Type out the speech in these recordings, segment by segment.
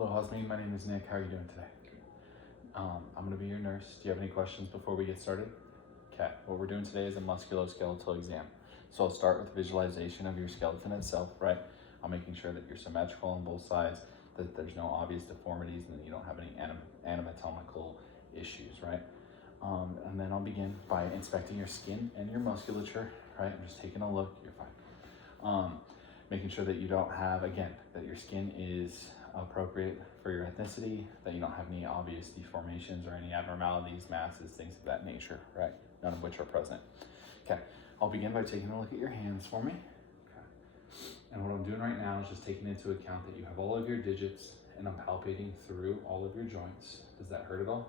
Hello, how's me? My name is Nick. How are you doing today? I'm going to be your nurse. Do you have any questions before we get started? Okay, what we're doing today is a musculoskeletal exam. So I'll start with visualization of your skeleton itself, right? I'm making sure that you're symmetrical on both sides, that there's no obvious deformities, and that you don't have any anatomical issues, right? And then I'll begin by inspecting your skin and your musculature, right? I'm just taking a look, you're fine. Making sure that you don't have, again, that your skin is appropriate for your ethnicity, that you don't have any obvious deformations or any abnormalities, masses, things of that nature, right? None of which are present. Okay, I'll begin by taking a look at your hands for me. Okay. And what I'm doing right now is just taking into account that you have all of your digits, and I'm palpating through all of your joints. Does that hurt at all?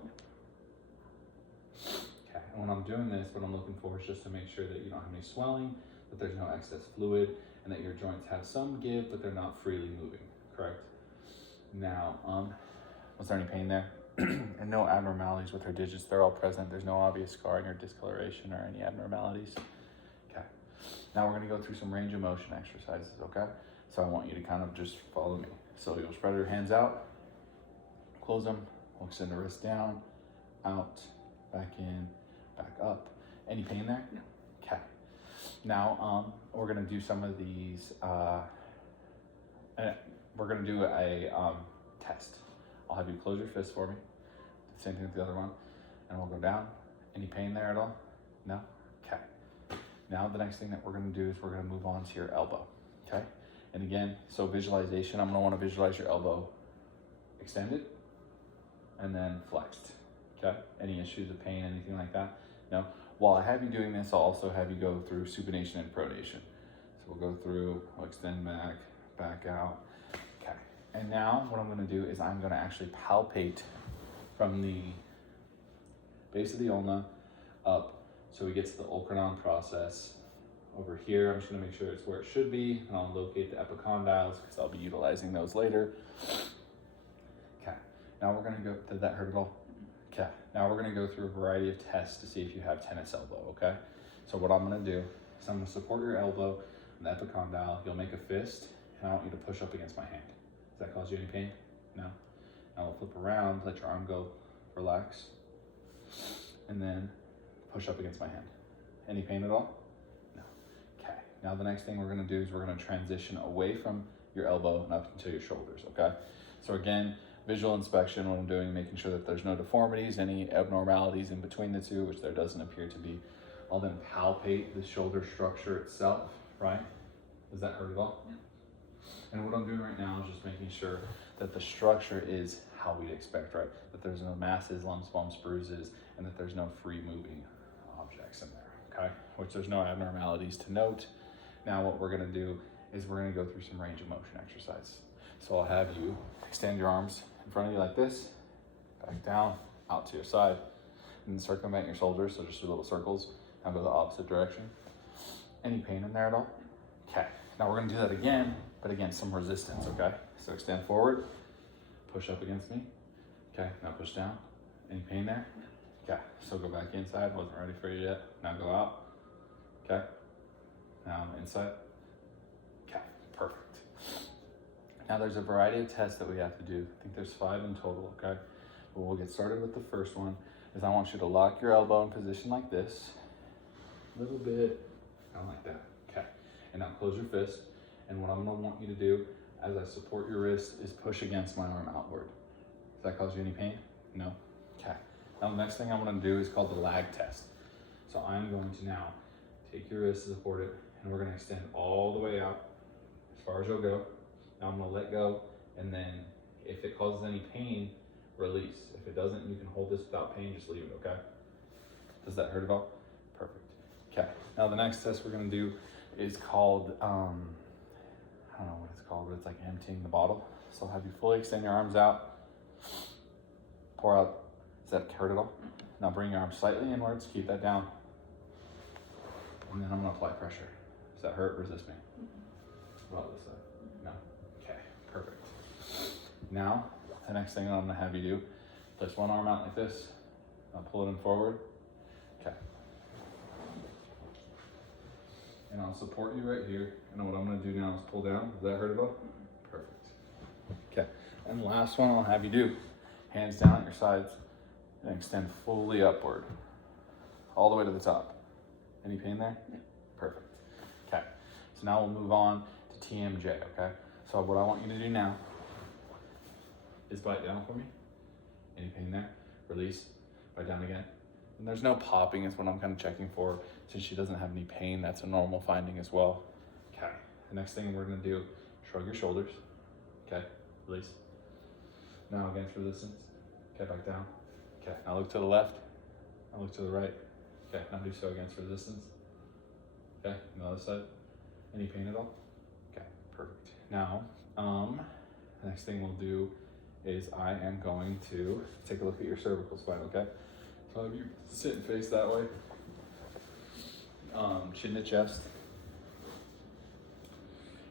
Okay, and when I'm doing this, what I'm looking for is just to make sure that you don't have any swelling, that there's no excess fluid, and that your joints have some give, but they're not freely moving, correct? Now, was there any pain there? And no abnormalities with her digits, they're all present. There's no obvious scarring or discoloration or any abnormalities. Okay, now we're gonna go through some range of motion exercises, okay? So I want you to kind of just follow me. So you'll spread your hands out, close them, we'll extend the wrist down, out, back in, back up. Any pain there? No. Okay. Now, we're gonna do some of these, we're gonna do a test. I'll have you close your fist for me. Same thing with the other one. And we'll go down. Any pain there at all? No? Okay. Now the next thing that we're gonna do is we're gonna move on to your elbow, okay? And again, so visualization, I'm gonna wanna visualize your elbow extended and then flexed, okay? Any issues of pain, anything like that? No? While I have you doing this, I'll also have you go through supination and pronation. So we'll go through, we'll extend back, back out. Okay. And now what I'm gonna do is I'm gonna actually palpate from the base of the ulna up so we get to the olecranon process. Over here, I'm just gonna make sure it's where it should be, and I'll locate the epicondyles because I'll be utilizing those later. Okay, now we're gonna go, did that hurt at all? Okay, now we're gonna go through a variety of tests to see if you have tennis elbow, okay? So what I'm gonna do is I'm gonna support your elbow on the epicondyle. You'll make a fist, and I want you to push up against my hand. Does that cause you any pain? No? Now we'll flip around, let your arm go, relax, and then push up against my hand. Any pain at all? No. Okay, now the next thing we're gonna do is we're gonna transition away from your elbow and up into your shoulders, okay? So again, visual inspection, what I'm doing, making sure that there's no deformities, any abnormalities in between the two, which there doesn't appear to be. I'll then palpate the shoulder structure itself, right? Does that hurt at all? No. And what I'm doing right now is just making sure that the structure is how we'd expect, right? That there's no masses, lumps, bumps, bruises, and that there's no free moving objects in there, okay? Which there's no abnormalities to note. Now what we're gonna do is we're gonna go through some range of motion exercise. So I'll have you extend your arms in front of you like this, back down, out to your side, and then circumvent your shoulders, so just do little circles, and go the opposite direction. Any pain in there at all? Okay, now we're gonna do that again, but again, some resistance, okay? So extend forward, push up against me. Okay, now push down. Any pain there? Okay, so go back inside, wasn't ready for you yet. Now go out, okay? Now inside. Okay, perfect. Now there's a variety of tests that we have to do. I think there's 5 in total, okay? But we'll get started with the first one, is I want you to lock your elbow in position like this. A little bit, kind of like that, okay? And now close your fist. And what I'm gonna want you to do as I support your wrist is push against my arm outward. Does that cause you any pain? No? Okay. Now the next thing I'm gonna do is called the lag test. So I'm going to now take your wrist, support it, and we're gonna extend all the way out as far as you'll go. Now I'm gonna let go, and then if it causes any pain, release. If it doesn't, you can hold this without pain, just leave it, okay? Does that hurt at all? Perfect. Okay, now the next test we're gonna do is called, I don't know what it's called, but it's like emptying the bottle. So I'll have you fully extend your arms out, pour out. Does that hurt at all? Now bring your arms slightly inwards, keep that down. And then I'm gonna apply pressure. Does that hurt? Resist me. What about this side? No? Okay, perfect. Now, the next thing I'm gonna have you do, place one arm out like this. I'll pull it in forward. Okay. And I'll support you right here. And what I'm gonna do now is pull down. Does that hurt at all? Perfect. Okay. And the last one I'll have you do, hands down at your sides and extend fully upward, all the way to the top. Any pain there? No. Perfect. Okay, so now we'll move on to TMJ, okay? So what I want you to do now is bite down for me. Any pain there? Release, bite down again. And there's no popping is what I'm kind of checking for. Since she doesn't have any pain, that's a normal finding as well. Okay, the next thing we're gonna do, shrug your shoulders. Okay, release. Now against resistance. Okay, back down. Okay, now look to the left. Now look to the right. Okay, now do so against resistance. Okay, on the other side. Any pain at all? Okay, perfect. Now, the next thing we'll do is I am going to take a look at your cervical spine, okay? So if you sit and face that way, chin to chest.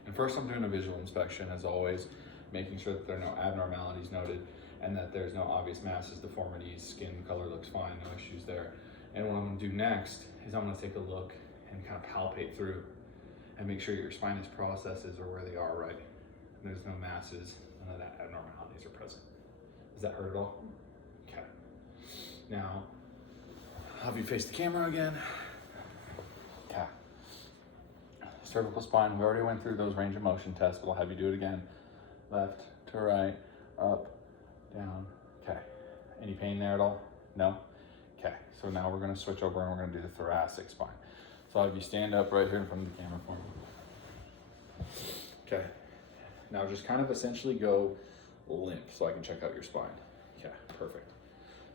And first I'm doing a visual inspection as always, making sure that there are no abnormalities noted and that there's no obvious masses, deformities, skin color looks fine, no issues there. And what I'm gonna do next is I'm gonna take a look and kind of palpate through and make sure your spinous processes are where they are, right? And there's no masses, none of that abnormalities are present. Does that hurt at all? Okay. Now, have you face the camera again? Okay. Cervical spine, we already went through those range of motion tests, but I'll have you do it again. Left to right, up, down, okay. Any pain there at all? No? Okay, so now we're gonna switch over and we're gonna do the thoracic spine. So I'll have you stand up right here in front of the camera for me. Okay, now just kind of essentially go limp so I can check out your spine. Okay, perfect.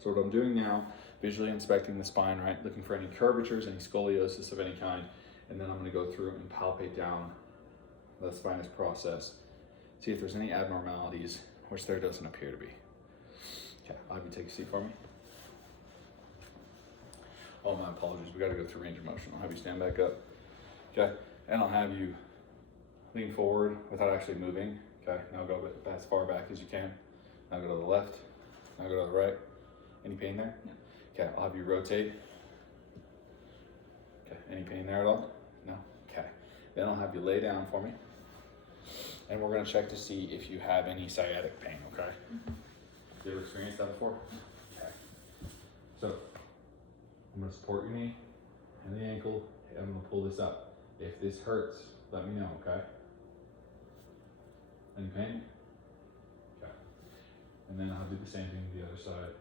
So what I'm doing now, visually inspecting the spine, right? Looking for any curvatures, any scoliosis of any kind. And then I'm gonna go through and palpate down the spinous process. See if there's any abnormalities, which there doesn't appear to be. Okay, I'll have you take a seat for me. Oh, my apologies, we gotta go through range of motion. I'll have you stand back up. Okay, and I'll have you lean forward without actually moving. Okay, now go as far back as you can. Now go to the left, now go to the right. Any pain there? No. Okay, I'll have you rotate. Okay, any pain there at all? No? Okay, then I'll have you lay down for me. And we're gonna check to see if you have any sciatic pain, okay? Mm-hmm. You ever experienced that before? Okay. So, I'm gonna support your knee and the ankle, and I'm gonna pull this up. If this hurts, let me know, okay? Any pain? Okay. And then I'll do the same thing to the other side.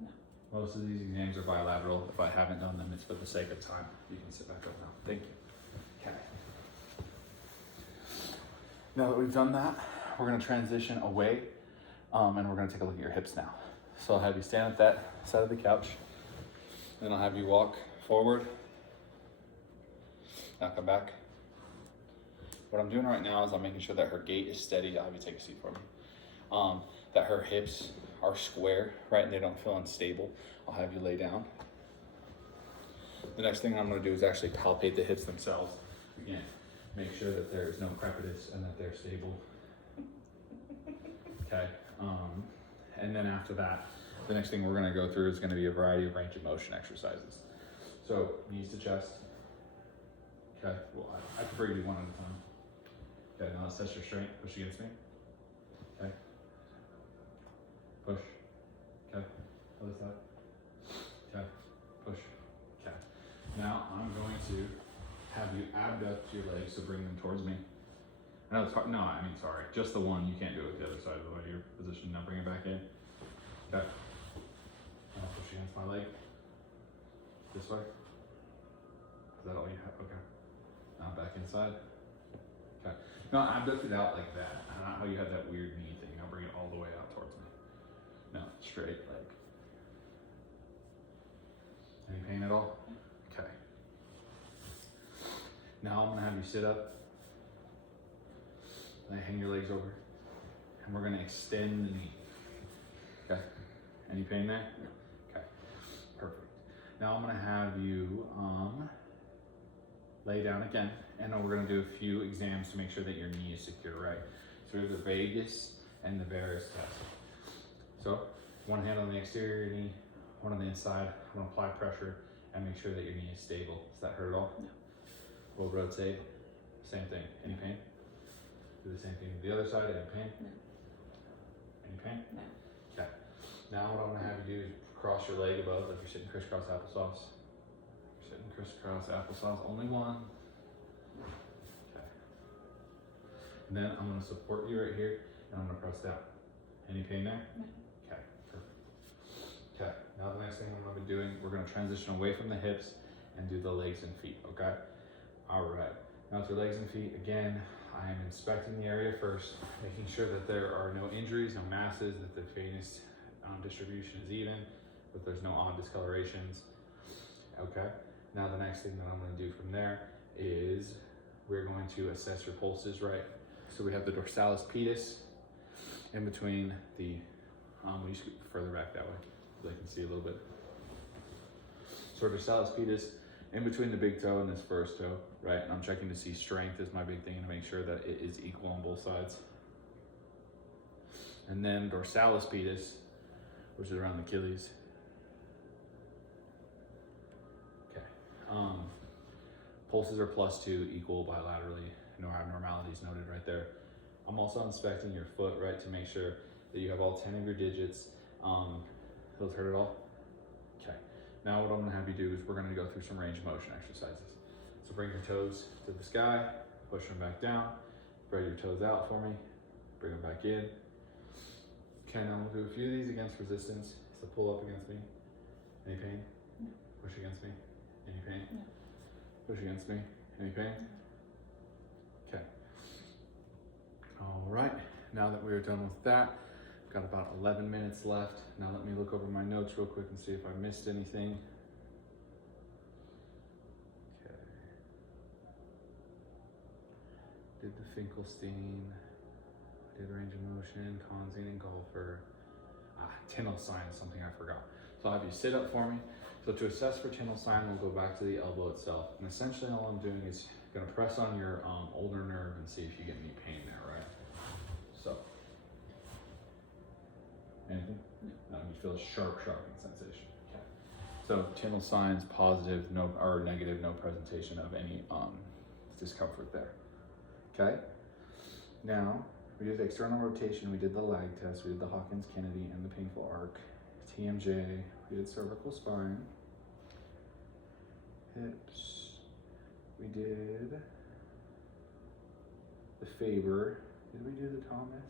No. Most of these exams are bilateral. If I haven't done them, it's for the sake of time. You can sit back up now. Thank you. Okay. Now that we've done that, we're gonna transition away and we're gonna take a look at your hips now. So I'll have you stand at that side of the couch. Then I'll have you walk forward. Now come back. What I'm doing right now is I'm making sure that her gait is steady. I'll have you take a seat for me. That her hips are square, right? And they don't feel unstable. I'll have you lay down. The next thing I'm gonna do is actually palpate the hips themselves. Again, make sure that there's no crepitus and that they're stable. Okay, and then after that, the next thing we're gonna go through is gonna be a variety of range of motion exercises. So, knees to chest. Okay, well, I prefer you do one at a time. Okay, now let's test your strength. Push against me. Okay. Push. Okay. Other side. Okay. Push. Okay. Now I'm going to have you abduct your legs, so bring them towards me. I know it's hard. No, I mean, sorry. Just the one. You can't do it with the other side of the way you're positioned. Now bring it back in. Okay. Now push against my leg. This way. Is that all you have? Okay. Now back inside. Okay. No, abduct it out like that. Not how you had that weird knee thing. Now bring it all the way out towards me. No, straight leg. Any pain at all? Okay. Now I'm gonna have you sit up. And hang your legs over. And we're gonna extend the knee. Okay. Any pain there? No. Okay. Perfect. Now I'm gonna have you lay down again, and then we're gonna do a few exams to make sure that your knee is secure, right? So we have the vagus and the varus test. So one hand on the exterior of your knee, one on the inside. I'm gonna apply pressure and make sure that your knee is stable. Does that hurt at all? No. We'll rotate. Same thing. Any pain? Do the same thing to the other side. Any pain? No. Now what I'm gonna have you do is cross your leg above, like you're sitting crisscross applesauce. You're sitting crisscross applesauce, only one. Okay. And then I'm gonna support you right here, and I'm gonna press down. Any pain there? No. Okay, perfect. Okay, now the next thing I'm gonna be doing, we're gonna transition away from the hips and do the legs and feet, okay? All right, now with your legs and feet, again, I am inspecting the area first, making sure that there are no injuries, no masses, that the venous distribution is even, that there's no odd discolorations, okay? Now the next thing that I'm gonna do from there is we're going to assess your pulses, right? So we have the dorsalis pedis in between the, when you scoot further back that way, so they can see a little bit. So dorsalis pedis in between the big toe and this first toe, right? And I'm checking to see strength is my big thing to make sure that it is equal on both sides. And then dorsalis pedis, which is around the Achilles. Okay. Pulses are +2, equal bilaterally. No abnormalities noted right there. I'm also inspecting your foot, right, to make sure that you have all 10 of your digits. Those hurt at all? Okay. Now what I'm gonna have you do is we're gonna go through some range of motion exercises. So bring your toes to the sky, push them back down, spread your toes out for me, bring them back in. Okay, now we'll do a few of these against resistance. So pull up against me. Any pain? No. Push against me. Any pain? No. Push against me. Any pain? Okay. All right, now that we're done with that, got about 11 minutes left. Now let me look over my notes real quick and see if I missed anything. Okay. Did the Finkelstein, did range of motion, Konzine and golfer. Tindall sign is something I forgot. So I'll have you sit up for me. So to assess for Tindall sign, we'll go back to the elbow itself. And essentially all I'm doing is gonna press on your ulnar nerve and see if you get any pain there, right? So, anything? No. You feel a sharp sharping sensation. Okay. So Tindall signs positive, no or negative, no presentation of any discomfort there. Okay. Now we did external rotation. We did the lag test. We did the Hawkins-Kennedy and the painful arc. TMJ. We did cervical spine. Hips. We did the Faber. Did we do the Thomas?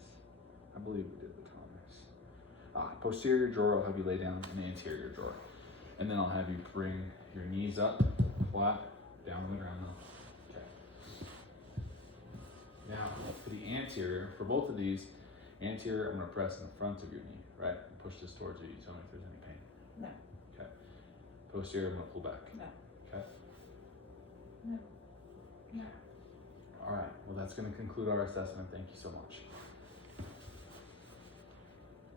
I believe we did the Thomas. Posterior drawer, I'll have you lay down in the anterior drawer. And then I'll have you bring your knees up, flat, down on the ground. Okay. Now, for the anterior, for both of these, anterior, I'm gonna press in the front of your knee, right? Push this towards you. Tell me if there's any pain. No. Okay. Posterior, I'm gonna pull back. No. Okay. No. No. All right, well, that's gonna conclude our assessment. Thank you so much.